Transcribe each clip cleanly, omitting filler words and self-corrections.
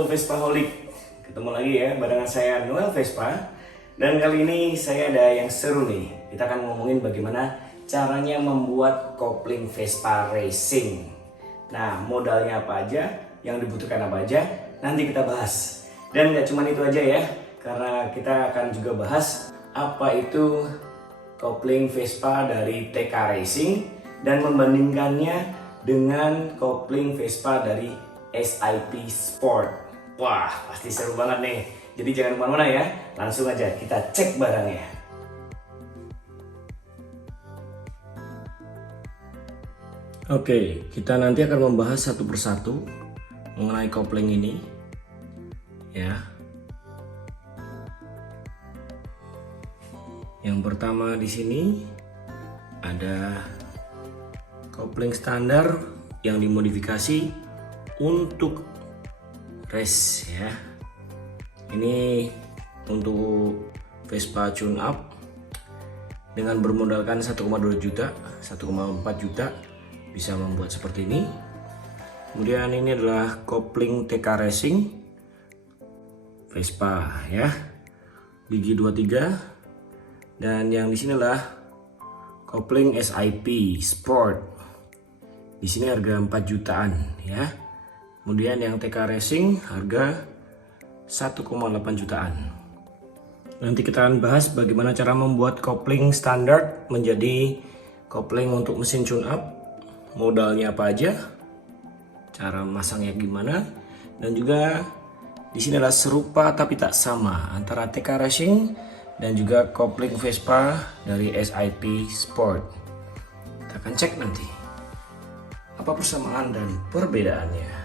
Halo Vespaholic, ketemu lagi ya barengan saya Noel Vespa. Dan kali ini saya ada yang seru nih. Kita akan ngomongin bagaimana caranya membuat kopling Vespa Racing. Nah, modalnya apa aja, yang dibutuhkan apa aja, nanti kita bahas. Dan gak cuma itu aja ya, karena kita akan juga bahas apa itu kopling Vespa dari TK Racing dan membandingkannya dengan kopling Vespa dari SIP Sport. Wah, pasti seru banget nih. Jadi jangan kemana-mana ya, langsung aja kita cek barangnya. Oke, kita nanti akan membahas satu persatu mengenai kopling ini, ya. Yang pertama di sini ada kopling standar yang dimodifikasi untuk race ya. Ini untuk Vespa tune up dengan bermodalkan 1,2 juta, 1,4 juta bisa membuat seperti ini. Kemudian ini adalah kopling TK Racing Vespa ya, gigi 23. Dan yang di sini adalah kopling SIP Sport. Di sini harga 4 jutaan ya. Kemudian yang TK Racing harga 1,8 jutaan. Nanti kita akan bahas bagaimana cara membuat kopling standar menjadi kopling untuk mesin tune up. Modalnya apa aja, cara masangnya gimana, dan juga di sini adalah serupa tapi tak sama antara TK Racing dan juga kopling Vespa dari SIP Sport. Kita akan cek nanti apa persamaan dan perbedaannya.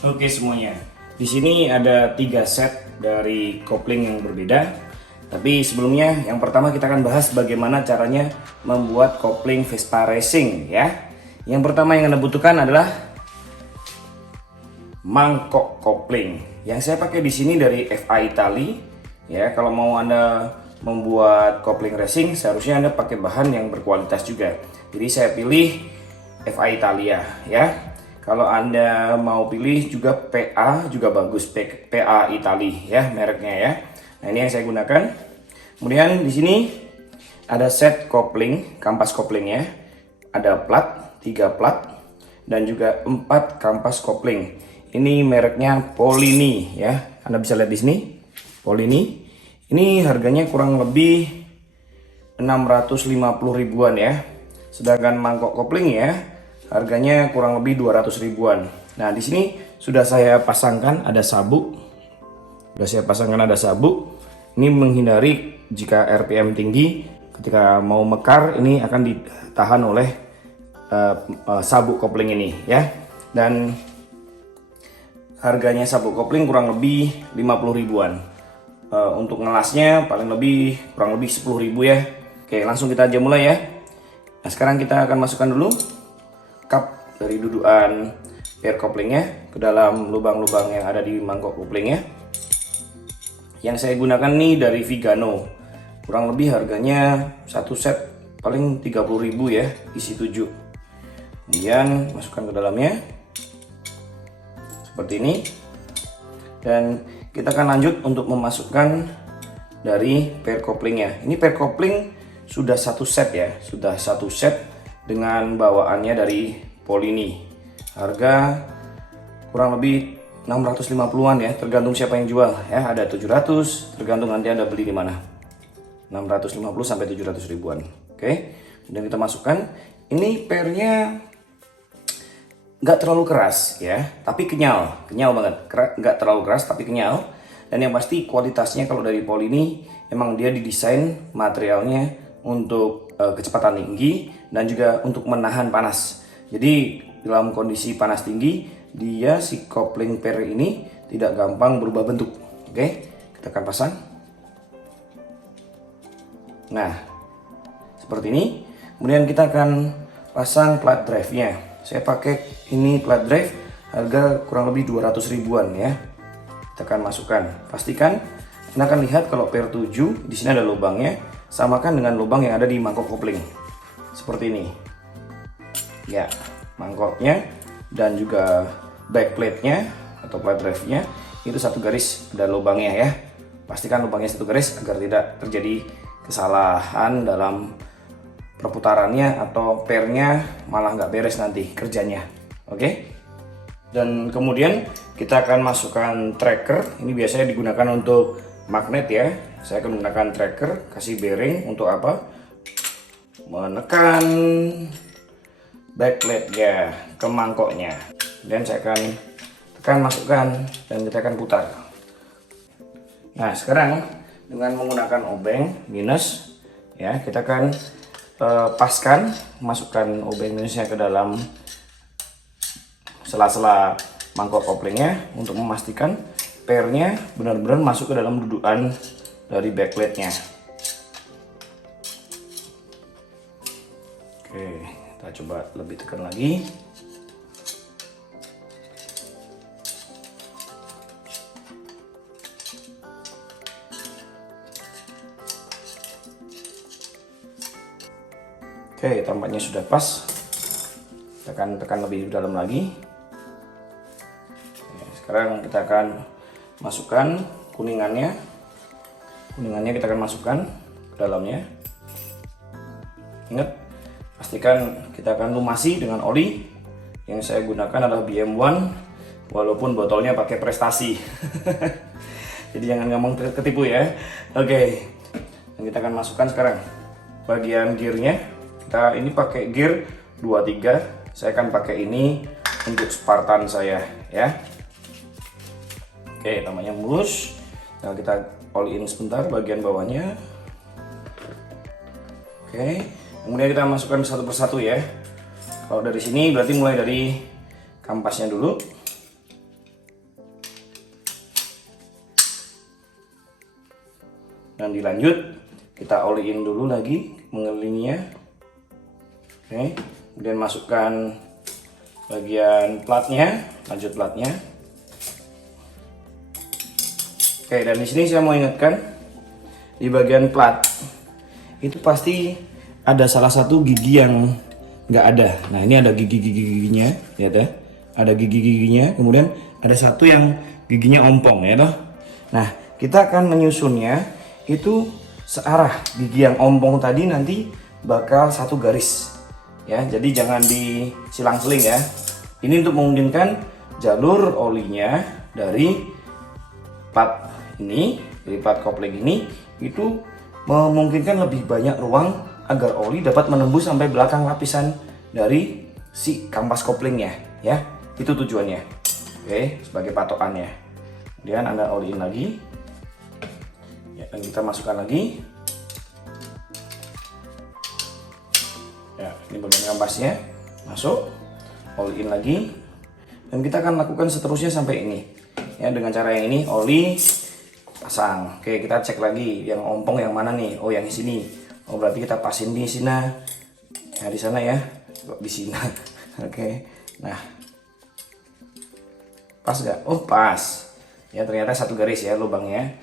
Oke semuanya, di sini ada 3 set dari kopling yang berbeda. Tapi sebelumnya, yang pertama kita akan bahas bagaimana caranya membuat kopling Vespa Racing ya. Yang pertama yang Anda butuhkan adalah mangkok kopling. Yang saya pakai di sini dari FA Italy ya. Kalau mau Anda membuat kopling racing, seharusnya Anda pakai bahan yang berkualitas juga. Jadi saya pilih FA Italia ya. Kalau Anda mau pilih juga PA juga bagus, PA Italy ya mereknya ya. Nah, ini yang saya gunakan. Kemudian di sini ada set kopling, kampas koplingnya. Ada plat, 3 plat dan juga 4 kampas kopling. Ini mereknya Polini ya. Anda bisa lihat di sini. Polini. Ini harganya kurang lebih 650 ribuan ya. Sedangkan mangkok kopling ya harganya kurang lebih 200 ribuan. Nah, di sini sudah saya pasangkan ada sabuk. Ini menghindari jika RPM tinggi ketika mau mekar ini akan ditahan oleh sabuk kopling ini ya. Dan harganya sabuk kopling kurang lebih 50 ribuan. Untuk ngelasnya kurang lebih 10 ribu ya. Oke, langsung kita aja mulai ya. Nah, sekarang kita akan masukkan dulu kap dari dudukan per koplingnya ke dalam lubang-lubang yang ada di mangkok koplingnya. Yang saya gunakan nih dari Vigano. Kurang lebih harganya satu set paling 30 ribu ya, isi 7. Kemudian masukkan ke dalamnya seperti ini. Dan kita akan lanjut untuk memasukkan dari per koplingnya. Ini per kopling sudah satu set ya, sudah satu set dengan bawaannya dari Polini. Harga kurang lebih 650-an ya, tergantung siapa yang jual ya. Ada 700, tergantung nanti Anda beli di mana. 650 sampai 700 ribuan. Oke. Dan kita masukkan. Ini pernya nggak terlalu keras ya, tapi kenyal banget. Nggak terlalu keras tapi kenyal. Dan yang pasti kualitasnya kalau dari Polini emang dia didesain materialnya untuk kecepatan tinggi dan juga untuk menahan panas. Jadi dalam kondisi panas tinggi dia si kopling per ini tidak gampang berubah bentuk. Oke, kita akan pasang. Nah, seperti ini. Kemudian kita akan pasang plat drive-nya. Saya pakai ini plat drive harga kurang lebih 200 ribuan ya. Kita akan masukkan. Pastikan Anda akan lihat kalau per 7 di sini ada lubangnya. Samakan dengan lubang yang ada di mangkok kopling seperti ini ya, mangkoknya dan juga backplate-nya atau plate drive-nya itu satu garis ada lubangnya ya. Pastikan lubangnya satu garis agar tidak terjadi kesalahan dalam perputarannya atau pairnya malah nggak beres nanti kerjanya. Oke. Dan kemudian kita akan masukkan tracker. Ini biasanya digunakan untuk magnet ya. Saya akan menggunakan tracker, kasih bearing untuk apa? Menekan backplate-nya ke mangkoknya. Dan saya akan tekan, masukkan, dan kita akan putar. Nah, sekarang dengan menggunakan obeng minus ya, kita akan paskan, masukkan obeng minusnya ke dalam sela-sela mangkok koplingnya untuk memastikan pairnya benar-benar masuk ke dalam dudukan dari backplate-nya. Oke, kita coba lebih tekan lagi. Oke, tampaknya sudah pas. Tekan lebih dalam lagi. Sekarang kita akan masukkan kuningannya. Kuningannya kita akan masukkan ke dalamnya. Ingat, pastikan kita akan lumasi dengan oli. Yang saya gunakan adalah BM1, walaupun botolnya pakai Prestasi. Jadi jangan ngomong ketipu ya. Oke, dan kita akan masukkan sekarang bagian gearnya. Kita ini pakai gear 23. Saya akan pakai ini untuk Spartan saya ya. Oke, namanya mulus. Nah, kita all in sebentar bagian bawahnya. Oke, kemudian kita masukkan satu persatu ya. Kalau dari sini berarti mulai dari kampasnya dulu. Dan dilanjut kita all in dulu lagi mengelilinginya. Oke, kemudian masukkan bagian platnya, lanjut platnya. Oke, dan di sini saya mau ingatkan di bagian plat itu pasti ada salah satu gigi yang nggak ada. Nah, ini ada gigi-giginya, ya ada gigi-giginya. Kemudian ada satu yang giginya ompong, ya toh. Nah, kita akan menyusunnya itu searah. Gigi yang ompong tadi nanti bakal satu garis. Ya, jadi jangan disilang-seling ya. Ini untuk memungkinkan jalur olinya dari plat ini, dari plat kopling ini itu memungkinkan lebih banyak ruang agar oli dapat menembus sampai belakang lapisan dari si kampas koplingnya ya. Itu tujuannya. Oke, sebagai patokannya. Kemudian Anda all in lagi. Ya, dan kita masukkan lagi. Ya, ini bagian kampasnya masuk, all in lagi, dan kita akan lakukan seterusnya sampai ini. Ya, dengan cara yang ini, oli pasang. Oke, kita cek lagi yang ompong yang mana nih? Oh, yang di sini. Oh, berarti kita pasin di sini. Ya, di sana ya, di sini. Oke, nah, pas nggak? Oh, pas. Ya, ternyata satu garis ya lubangnya.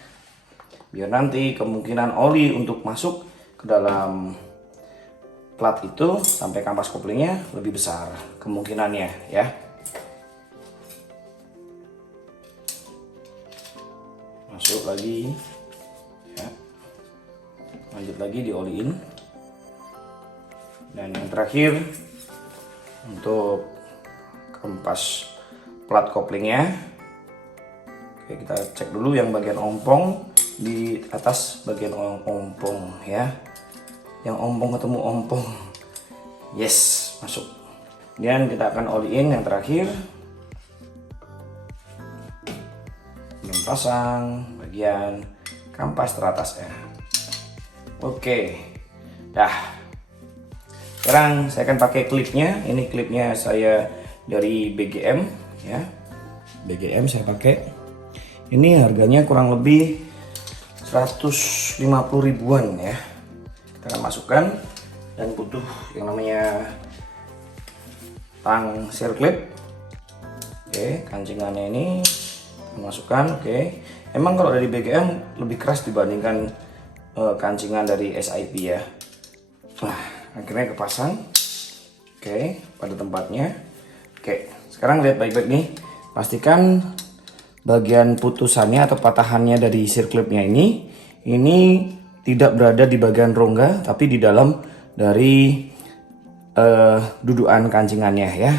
Biar nanti kemungkinan oli untuk masuk ke dalam plat itu sampai kampas koplingnya lebih besar kemungkinannya ya. Masuk lagi ya. Lanjut lagi di all in. Dan yang terakhir untuk kampas plat koplingnya. Oke, kita cek dulu yang bagian ompong di atas bagian ompong ya. Yang ompong ketemu ompong, yes, masuk. Kemudian kita akan all in yang terakhir, pasang bagian kampas teratas ya. Oke, dah. Sekarang saya akan pakai klipnya. Ini klipnya saya dari BGM ya. BGM saya pakai. Ini harganya kurang lebih 150 ribuan ya. Kita akan masukkan dan butuh yang namanya tang circlip. Oke, kancingannya ini kita masukkan. Oke, emang kalau dari BGM lebih keras dibandingkan kancingan dari SIP ya. Nah, akhirnya kepasang. Oke, pada tempatnya. Oke, sekarang lihat baik-baik nih. pastikan bagian putusannya atau patahannya dari sirklipnya ini tidak berada di bagian rongga, tapi di dalam dari dudukan kancingannya ya,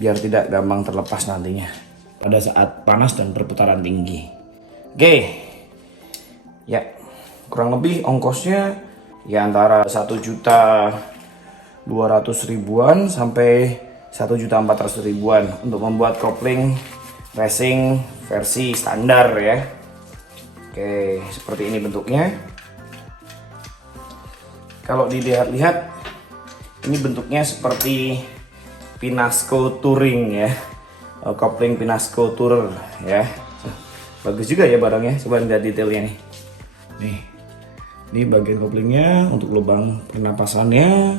biar tidak gampang terlepas nantinya pada saat panas dan perputaran tinggi. Oke, ya kurang lebih ongkosnya ya antara 1.200.000-an sampai 1.400.000-an untuk membuat kopling racing versi standar ya. Oke, seperti ini bentuknya. Kalau dilihat-lihat, ini bentuknya seperti Pinasco Touring ya, kopling Pinasco Tourer ya. Bagus juga ya barangnya. Coba lihat detailnya nih. Ini bagian koplingnya untuk lubang pernapasannya.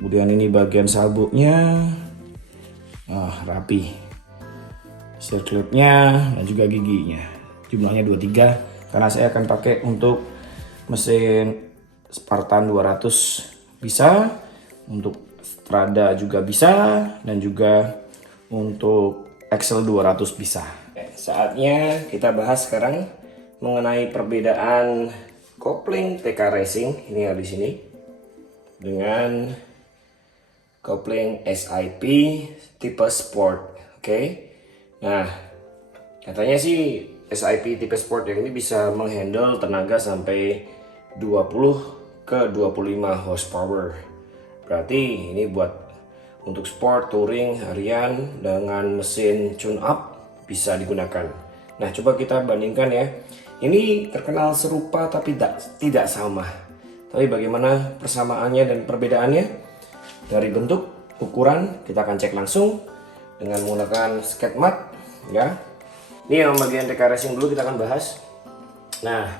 Kemudian ini bagian sabuknya, rapi. Sirklipnya dan juga giginya. Jumlahnya 23 karena saya akan pakai untuk mesin Spartan 200 bisa, untuk Strada juga bisa, dan juga untuk Excel 200 bisa. Saatnya kita bahas sekarang mengenai perbedaan kopling TK Racing ini di sini dengan kopling SIP tipe Sport. Oke. Nah, katanya sih SIP tipe Sport yang ini bisa menghandle tenaga sampai 20 ke 25 horsepower. Berarti ini buat untuk sport, touring, harian dengan mesin tune up bisa digunakan. Nah, coba kita bandingkan ya. Ini terkenal serupa tapi tidak sama. Tapi bagaimana persamaannya dan perbedaannya? Dari bentuk, ukuran, kita akan cek langsung dengan menggunakan skate mat ya. Ini yang bagian TK Racing dulu kita akan bahas. Nah,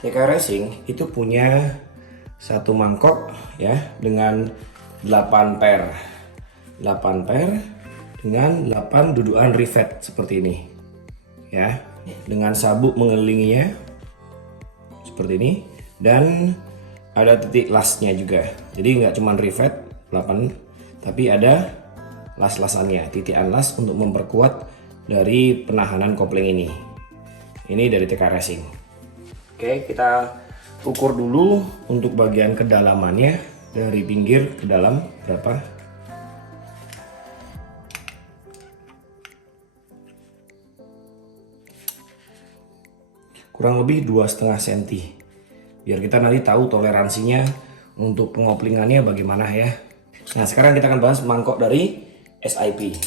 TK Racing itu punya satu mangkok ya dengan 8 per dengan 8 dudukan rivet seperti ini ya, dengan sabuk mengelilinginya seperti ini, dan ada titik lasnya juga. Jadi nggak cuma rivet 8, tapi ada las-lasannya, titikan las untuk memperkuat dari penahanan kopling ini. Ini dari TK Racing. Oke, kita ukur dulu untuk bagian kedalamannya dari pinggir ke dalam berapa. Kurang lebih 2,5 cm. Biar kita nanti tahu toleransinya untuk pengoplingannya bagaimana ya. Nah, sekarang kita akan bahas mangkok dari SIP.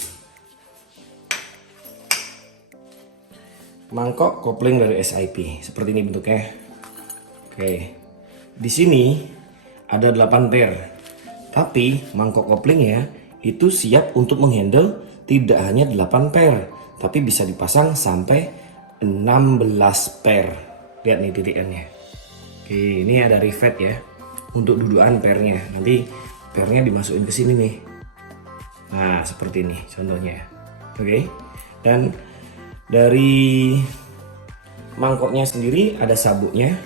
Mangkok kopling dari SIP seperti ini bentuknya. Oke, di sini ada 8 per, tapi mangkok koplingnya itu siap untuk menghandle tidak hanya 8 per, tapi bisa dipasang sampai 16 per. Lihat nih titikannya. Oke, ini ada rivet ya untuk dudukan pernya. Nanti pernya dimasukin ke sini nih. Nah, seperti ini contohnya. Oke, dan dari mangkoknya sendiri ada sabuknya.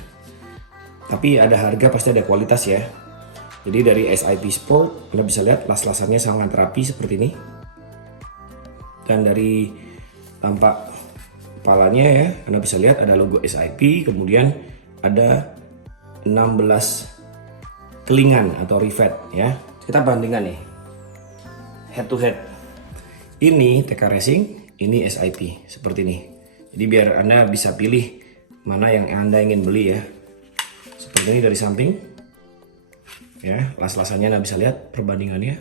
Tapi ada harga, pasti ada kualitas ya. Jadi dari SIP Sport, Anda bisa lihat las-lasannya sangat rapi seperti ini. Dan dari tampak kepalanya ya, Anda bisa lihat ada logo SIP, kemudian ada 16 kelingan atau rivet ya. Kita bandingkan nih, head to head. Ini TK Racing, ini SIP, seperti ini. Jadi biar Anda bisa pilih mana yang Anda ingin beli ya. Seperti ini dari samping ya, las-lasannya Anda bisa lihat perbandingannya.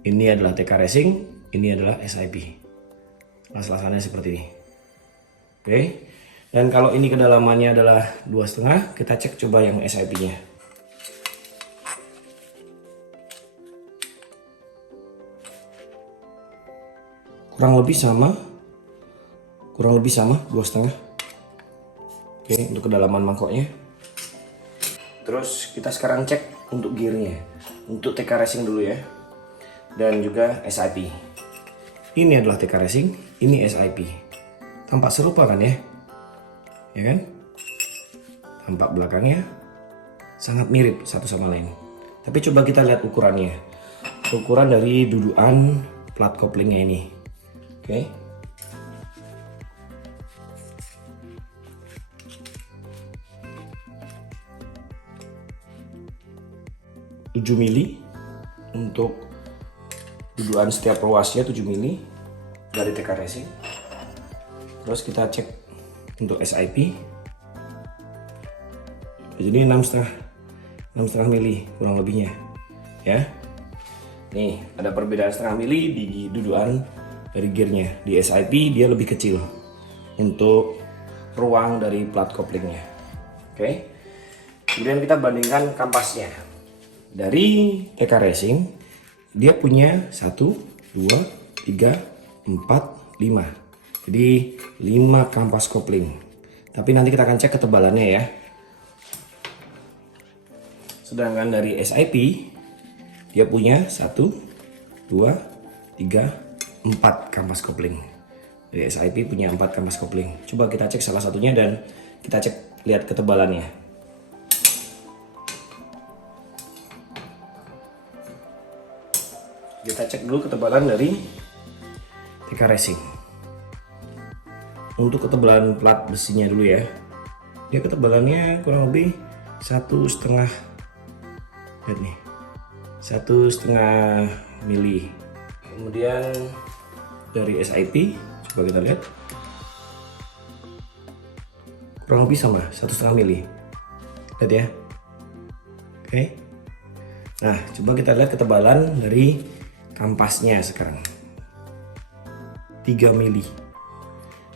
Ini adalah TK Racing, ini adalah SIP. Las-lasannya seperti ini. Oke, dan kalau ini kedalamannya adalah 2,5, kita cek coba yang SIP nya. Kurang lebih sama 2,5. Oke, untuk kedalaman mangkoknya. Terus kita sekarang cek untuk gearnya, untuk TK Racing dulu ya, dan juga SIP. Ini adalah TK Racing, ini SIP. Tampak serupa kan ya? Ya kan? Tampak belakangnya sangat mirip satu sama lain. Tapi coba kita lihat ukurannya. Ukuran dari dudukan plat koplingnya ini. Oke, 7 mili untuk dudukan setiap ruasnya 7 mili dari TK Racing. Terus kita cek untuk SIP, jadi 6,5 mili kurang lebihnya ya. Nih ada perbedaan setengah mili di dudukan dari gearnya. Di SIP dia lebih kecil untuk ruang dari plat koplingnya. Oke. Kemudian kita bandingkan kampasnya. Dari TK Racing dia punya 1, 2, 3, 4, 5. Jadi 5 kampas kopling. Tapi nanti kita akan cek ketebalannya ya. Sedangkan dari SIP dia punya 1, 2, 3, 4 kampas kopling. Dari SIP punya 4 kampas kopling. Coba kita cek salah satunya dan kita cek lihat ketebalannya. Kita cek dulu ketebalan dari TK Racing. Untuk ketebalan plat besinya dulu ya. Dia ketebalannya kurang lebih 1,5, lihat nih, 1,5 mili. Kemudian dari SIP coba kita lihat, kurang lebih sama 1,5 mili. Lihat ya. Oke. Nah, coba kita lihat ketebalan dari kampasnya sekarang. 3 mili.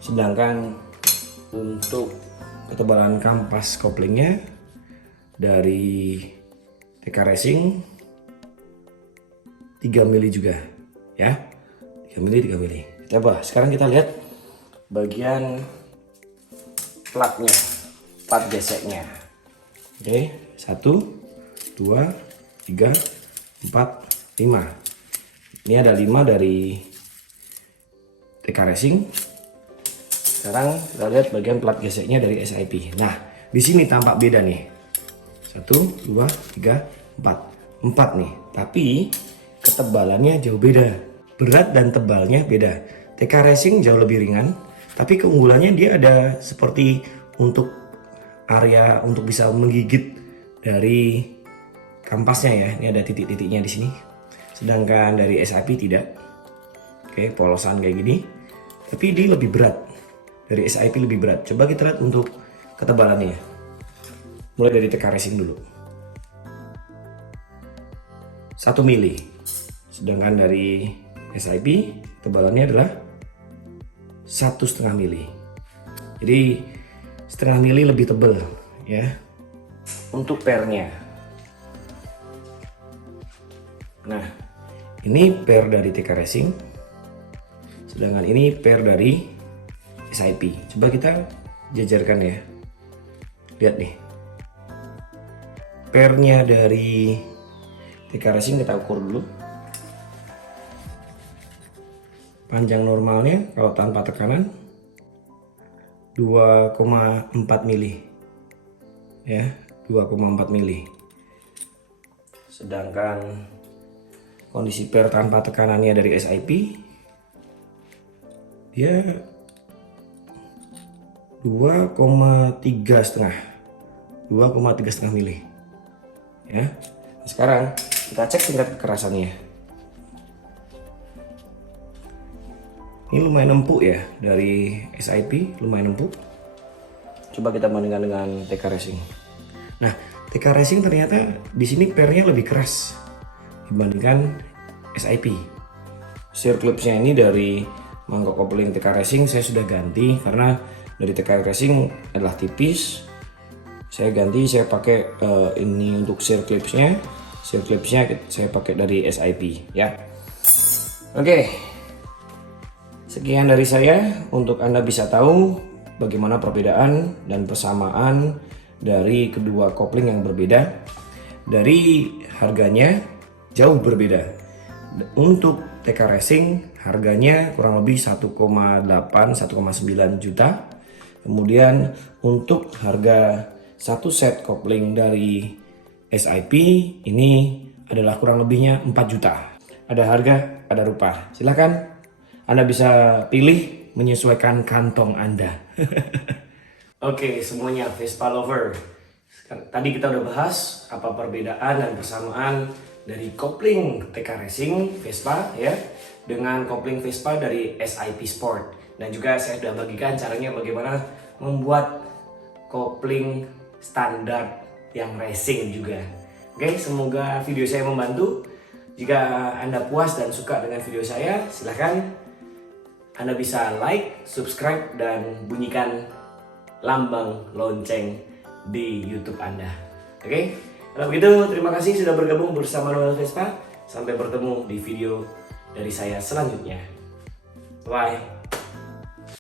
Sedangkan untuk ketebalan kampas koplingnya dari TK Racing 3 mili juga ya. 3 mili. Coba sekarang kita lihat bagian platnya, plat geseknya. Oke, 1, 2, 3, 4, 5. Ini ada 5 dari TK Racing. Sekarang kita lihat bagian plat geseknya dari SIP. Nah, di sini tampak beda nih. 1, 2, 3, 4. 4 nih. Tapi ketebalannya jauh beda. Berat dan tebalnya beda. TK Racing jauh lebih ringan, tapi keunggulannya dia ada seperti untuk area untuk bisa menggigit dari kampasnya ya. Ini ada titik-titiknya di sini. Sedangkan dari SIP tidak. Oke, polosan kayak gini. Tapi dia lebih berat. Dari SIP lebih berat. Coba kita lihat untuk ketebalannya. Mulai dari TK Racing dulu. 1 mili. Sedangkan dari SIP ketebalannya adalah 1,5 mili. Jadi setengah mili lebih tebal ya. Untuk pernya. Nah, ini per dari TK Racing. Sedangkan ini per dari SIP. Coba kita jajarkan ya. Lihat nih. Pernya dari TK Racing kita ukur dulu. Panjang normalnya kalau tanpa tekanan 2,4 mili. Ya, 2,4 mili. Sedangkan kondisi per tanpa tekanannya dari SIP dia 2,3 mili ya. Sekarang kita cek tingkat kekerasannya. Ini lumayan empuk ya, dari SIP lumayan empuk. Coba kita bandingkan dengan TK Racing. Nah, TK Racing ternyata di sini pernya lebih keras dibandingkan SIP. Sear clipsnya ini dari mangkok kopling TK Racing saya sudah ganti karena dari TK Racing adalah tipis. Saya ganti, saya pakai ini untuk sear clipsnya. Sear clipsnya saya pakai dari SIP ya. Oke. Sekian dari saya untuk Anda bisa tahu bagaimana perbedaan dan persamaan dari kedua kopling yang berbeda. Dari harganya jauh berbeda. Untuk TK Racing harganya kurang lebih 1,8-1,9 juta. Kemudian untuk harga satu set kopling dari SIP ini adalah kurang lebihnya 4 juta. Ada harga, ada rupa. Silahkan Anda bisa pilih menyesuaikan kantong Anda. Oke, semuanya Vespa lover. Tadi kita udah bahas apa perbedaan dan persamaan dari kopling TK Racing Vespa ya dengan kopling Vespa dari SIP Sport, dan juga saya sudah bagikan caranya bagaimana membuat kopling standar yang racing juga. Oke, semoga video saya membantu. Jika Anda puas dan suka dengan video saya, silahkan Anda bisa like, subscribe, dan bunyikan lambang lonceng di YouTube Anda. Oke, kalau begitu terima kasih sudah bergabung bersama Noel Vespa. Sampai bertemu di video dari saya selanjutnya. Bye.